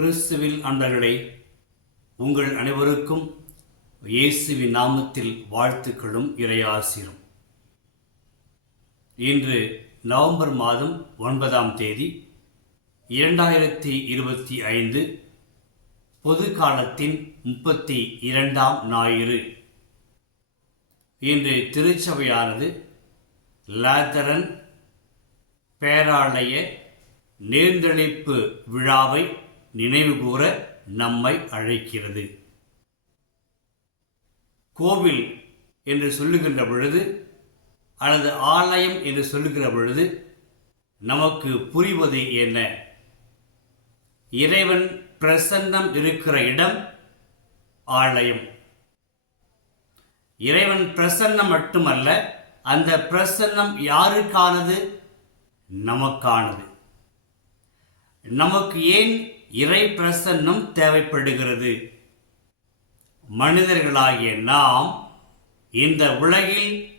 கிறிஸ்துவில் அன்பர்களே உங்கள் அனைவருக்கும் இயேசுவின் நாமத்தில் வாழ்த்துக்களும் இறையாசிரும். இன்று நவம்பர் மாதம் ஒன்பதாம் தேதி இரண்டாயிரத்தி இருபத்தி ஐந்து பொது காலத்தின் முப்பத்தி இரண்டாம் ஞாயிறு. இன்று திருச்சபையானது லாதரன் பேராலய நேர்ந்தளிப்பு விழாவை நினைவுகூர நம்மை அழைக்கிறது. கோவில் என்று சொல்லுகின்ற பொழுது அல்லது ஆலயம் என்று சொல்லுகிற பொழுது நமக்கு புரிவது என்ன? இறைவன் பிரசன்னம் இருக்கிற இடம் ஆலயம். இறைவன் பிரசன்னம் மட்டுமல்ல அந்த பிரசன்னம் யாருக்கானது? நமக்கானது. நமக்கு ஏன் இறை பிரசன்னம் தேவைப்படுகிறது. மனிதர்களாகிய நாம் இந்த உலகில்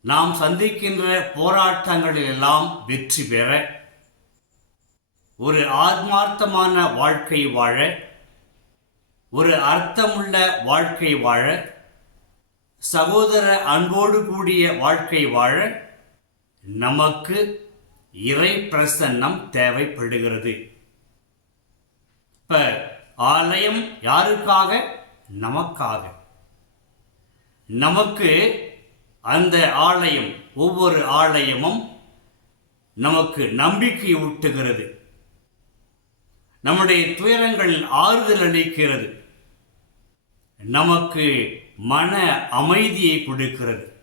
நாம் சந்திக்கின்ற போராட்டங்களிலெல்லாம் வெற்றி பெற ஒரு ஆத்மார்த்தமான வாழ்க்கை வாழ ஒரு அர்த்தமுள்ள வாழ்க்கை வாழ சகோதர அன்போடு கூடிய வாழ்க்கை வாழ நமக்கு இறை பிரசன்னம் தேவைப்படுகிறது. இப்ப ஆலயம் யாருக்காக? நமக்காக. நமக்கு அந்த ஆலயம் ஒவ்வொரு ஆலயமும் நமக்கு நம்பிக்கை ஊட்டுகிறது. நம்முடைய துயரங்களில் ஆறுதல் அளிக்கிறது. நமக்கு மன அமைதியை கொடுக்கிறது.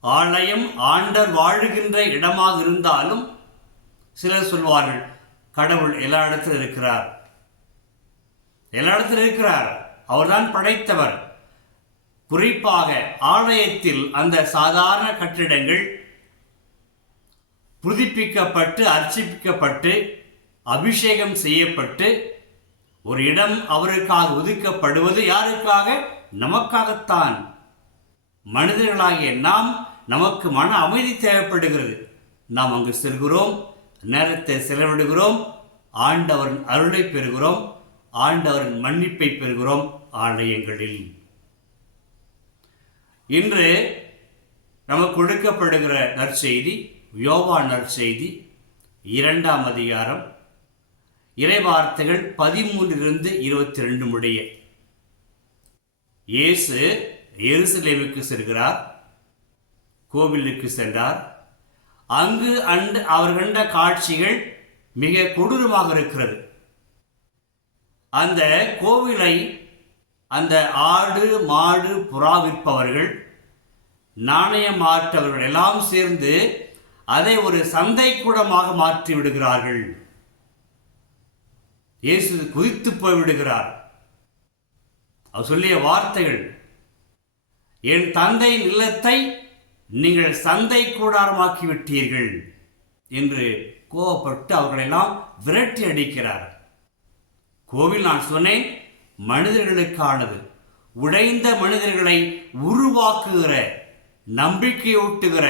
ஆலயம் ஆண்டர் வாழுகின்ற இடமாக இருந்தாலும் சிலர் சொல்வார்கள் கடவுள் எல்லா இடத்திலும் இருக்கிறார். எல்லா இடத்திலும் இருக்கிறார். அவர்தான் படைத்தவர். குறிப்பாக ஆலயத்தில் அந்த சாதாரண கட்டிடங்கள் புதுப்பிக்கப்பட்டு அர்ச்சிப்பிக்கப்பட்டு அபிஷேகம் செய்யப்பட்டு ஒரு இடம் அவருக்காக ஒதுக்கப்படுவது யாருக்காக? நமக்காகத்தான். மனிதர்களாகிய நாம் நமக்கு மன அமைதி தேவைப்படுகிறது. நாம் அங்கு செல்கிறோம். நேரத்தை செலவிடுகிறோம். ஆண்டவரின் அருளை பெறுகிறோம். ஆண்டவரின் மன்னிப்பை பெறுகிறோம் ஆலயங்களில். இன்று நமக்கு கொடுக்கப்படுகிற நற்செய்தி யோவா நற்செய்தி இரண்டாம் அதிகாரம் இறைவார்த்தைகள் பதிமூன்றிலிருந்து இருபத்தி ரெண்டு முடிய இயேசு எருசலேமுக்கு செல்கிறார் கோவிலுக்கு சென்றார். அங்கு அண்டு அவர் கண்ட காட்சிகள் மிக கொடூரமாக இருக்கிறது. அந்த கோவிலை அந்த ஆடு மாடு புறா விற்பவர்கள் நாணயம் மாற்றவர்கள் எல்லாம் சேர்ந்து அதை ஒரு சந்தை கூடமாக மாற்றி விடுகிறார்கள். இயேசு குதித்து போய் விடுகிறார். அவர் சொல்லிய வார்த்தைகள் என் தந்தை நிலத்தை நீங்கள் சந்தை கூடாரமாக்கி விட்டீர்கள் என்று கோவப்பட்டு அவர்களெல்லாம் விரட்டி அடிக்கிறார். கோவில் நான் சொன்னேன் மனிதர்களுக்கானது. உடைந்த மனிதர்களை உருவாக்குகிற நம்பிக்கையூட்டுகிற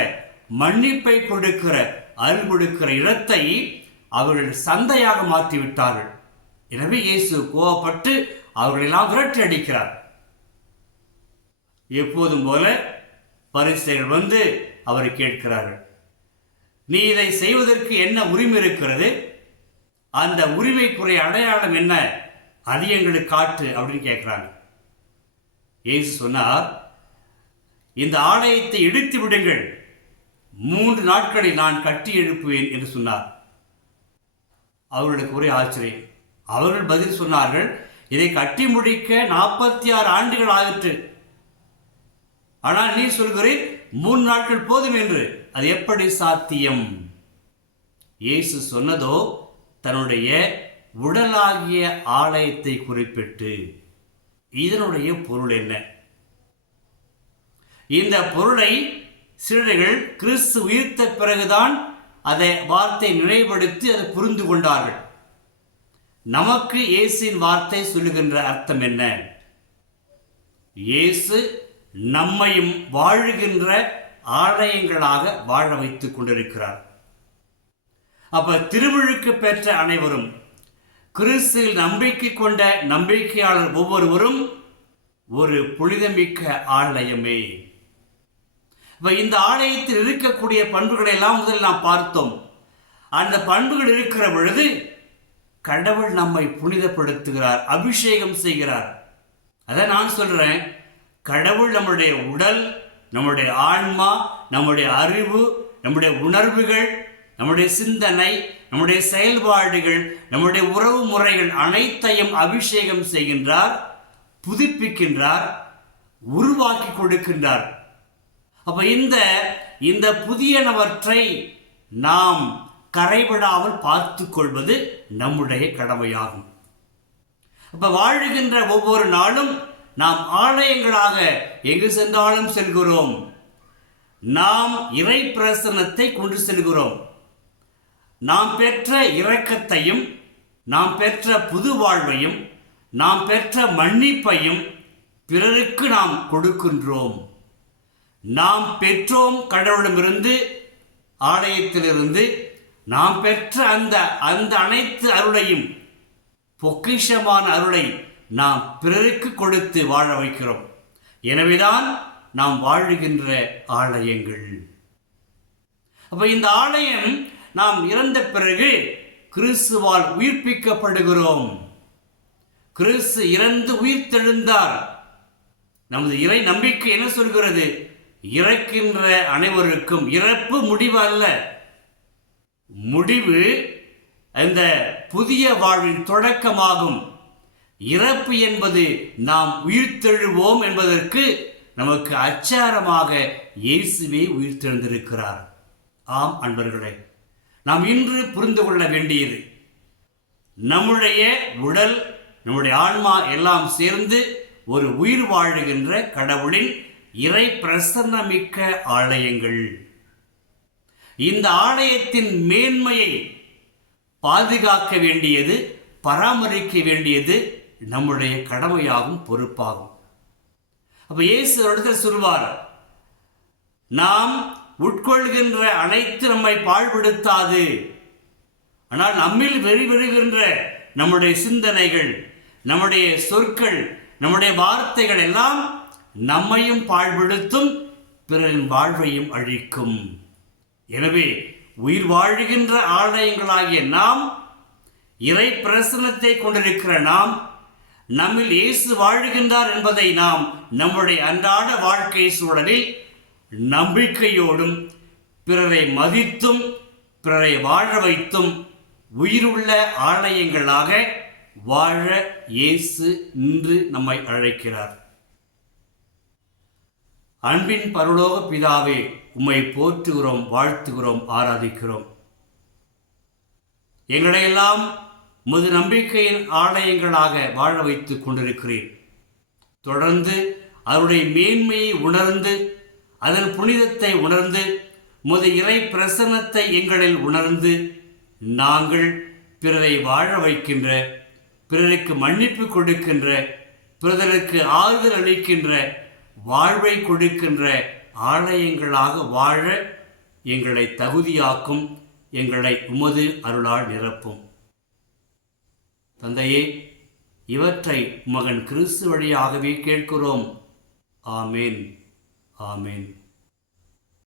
மன்னிப்பை கொடுக்கிற அருள் கொடுக்கிற இடத்தை அவர்கள் சந்தையாக மாற்றிவிட்டார்கள். எனவே இயேசு கோவப்பட்டு அவர்களெல்லாம் விரட்டி அடிக்கிறார். எப்போதும் போல பரிசைகள் வந்து அவரை கேட்கிறார்கள். நீ இதை செய்வதற்கு என்ன உரிமை இருக்கிறது? அந்த உரிமைக்குரிய அடையாளம் என்ன? அது எங்களுக்கு காட்டு அப்படின்னு கேட்குறாங்க. இயேசு சொன்னார் இந்த ஆலயத்தை இடித்து விடுங்கள். மூன்று நாட்களில் நான் கட்டி எழுப்புவேன் என்று சொன்னார். அவர்களுக்கு ஒரே ஆச்சரியம். அவர்கள் பதில் சொன்னார்கள் இதை கட்டி முடிக்க நாற்பத்தி ஆறு ஆண்டுகள் ஆயிற்று. ஆனால் நீ சொல்கிறேன் மூன்று நாட்கள் போதும் என்று. அது எப்படி சாத்தியம்? இயேசு சொன்னதோ தன்னுடைய உடலாகிய ஆலயத்தை குறிப்பிட்டு. இதனுடைய பொருள் என்ன? இந்த பொருளை சிலர்கள் கிறிஸ்து உயிர்த்த பிறகுதான் அதை வார்த்தை நினைவுபடுத்தி அதை புரிந்து கொண்டார்கள். நமக்கு இயேசின் வார்த்தை சொல்லுகின்ற அர்த்தம் என்ன? இயேசு நம்மையும் வாழுகின்ற ஆலயங்களாக வாழ வைத்துக் கொண்டிருக்கிறார். அப்ப திருவிழுக்கு பெற்ற அனைவரும் கிறிஸ்துவில் நம்பிக்கை கொண்ட நம்பிக்கையாளர் ஒவ்வொருவரும் ஒரு புனிதமிக்க ஆலயமே. இந்த ஆலயத்தில் இருக்கக்கூடிய பண்புகளை எல்லாம் முதலில் நாம் பார்த்தோம். அந்த பண்புகள் இருக்கிற பொழுது கடவுள் நம்மை புனிதப்படுத்துகிறார் அபிஷேகம் செய்கிறார். அதை நான் சொல்றேன். கடவுள் நம்முடைய உடல் நம்முடைய ஆன்மா நம்முடைய அறிவு நம்முடைய உணர்வுகள் நம்முடைய சிந்தனை நம்முடைய செயல்பாடுகள் நம்முடைய உறவு முறைகள் அனைத்தையும் அபிஷேகம் செய்கின்றார் புதுப்பிக்கின்றார் உருவாக்கி கொடுக்கின்றார். அப்ப இந்த இந்த புதியனவற்றை நாம் கரைபடாமல் பார்த்து கொள்வது நம்முடைய கடமையாகும். அப்போ வாழுகின்ற ஒவ்வொரு நாளும் நாம் ஆலயங்களாக எங்கு சென்றாலும் செல்கிறோம். நாம் இறை பிரசனத்தை கொண்டு செல்கிறோம். நாம் பெற்ற இரக்கத்தையும் நாம் பெற்ற புது வாழ்வையும் நாம் பெற்ற மன்னிப்பையும் பிறருக்கு நாம் கொடுக்கின்றோம். நாம் பெற்றோம் கடவுளமிருந்து ஆலயத்திலிருந்து நாம் பெற்ற அந்த அந்த அனைத்து அருளையும் பொக்கிஷமான அருளை நாம் பிறருக்கு கொடுத்து வாழ வைக்கிறோம். எனவேதான் நாம் வாழுகின்ற ஆலயங்கள். அப்போ இந்த ஆலயம் நாம் இறந்த பிறகு கிறிஸ்துவால் உயிர்ப்பிக்கப்படுகிறோம். கிறிஸ்து இறந்து உயிர்த்தெழுந்தார். நமது இறை நம்பிக்கை என்ன சொல்கிறது? இறக்கின்ற அனைவருக்கும் இறப்பு முடிவு அல்ல. முடிவு அந்த புதிய வாழ்வின் தொடக்கமாகும். இறப்பு என்பது நாம் உயிர்த்தெழுவோம் என்பதற்கு நமக்கு அச்சாரமாக இயேசுவே உயிர்த்தெழுந்திருக்கிறார். ஆம் அன்பர்களே நாம் இன்று புரிந்து கொள்ள வேண்டியது நம்முடைய உடல் நம்முடைய ஆன்மா எல்லாம் சேர்ந்து ஒரு உயிர் வாழுகின்ற கடவுளின் இறை பிரசன்னமிக்க ஆலயங்கள். இந்த ஆலயத்தின் மேன்மையை பாதுகாக்க வேண்டியது பராமரிக்க வேண்டியது நம்முடைய கடமையாகும் பொறுப்பாகும். அப்ப இயேசு அடுத்த இடத்துல சொல்வார் நாம் உட்கொள்கின்ற அனைத்து நம்மை பாழ்படுத்தாது. ஆனால் நம்மில் வெளிவருகின்ற நம்முடைய சிந்தனைகள் நம்முடைய சொற்கள் நம்முடைய வார்த்தைகள் எல்லாம் நம்மையும் பாழ்படுத்தும் பிறரின் வாழ்வையும் அழிக்கும். எனவே உயிர் வாழுகின்ற ஆலயங்களாகிய நாம் இறை பிரசனத்தை கொண்டிருக்கிற நாம் நம்மில் இயேசு வாழுகின்றார் என்பதை நாம் நம்முடைய அன்றாட வாழ்க்கை சூழலில் நம்பிக்கையோடும் பிறரை மதித்தும் பிறரை வாழ வைத்தும் உயிருள்ள ஆலயங்களாக வாழ இயேசு இன்று நம்மை அழைக்கிறார். அன்பின் பரலோக பிதாவே உம்மை போற்றுகிறோம் வாழ்த்துகிறோம் ஆராதிக்கிறோம். எங்களையெல்லாம் முது நம்பிக்கையின் ஆலயங்களாக வாழ வைத்துக் கொண்டிருக்கிறேன். தொடர்ந்து அவருடைய மேன்மையை உணர்ந்து அதன் புனிதத்தை உணர்ந்து முது இறை பிரசன்னத்தை எங்களில் உணர்ந்து நாங்கள் பிறரை வாழ வைக்கின்ற பிறருக்கு மன்னிப்பு கொடுக்கின்ற பிறருக்கு ஆறுதல் அளிக்கின்ற வாழ்வை கொடுக்கின்ற ஆலயங்களாக வாழ எங்களை தகுதியாக்கும் எங்களை உமது அருளால் நிரப்பும். தந்தையே இவற்றை மகன் கிறிஸ்து வழியாகவே கேட்கிறோம். ஆமேன். ஆமேன்.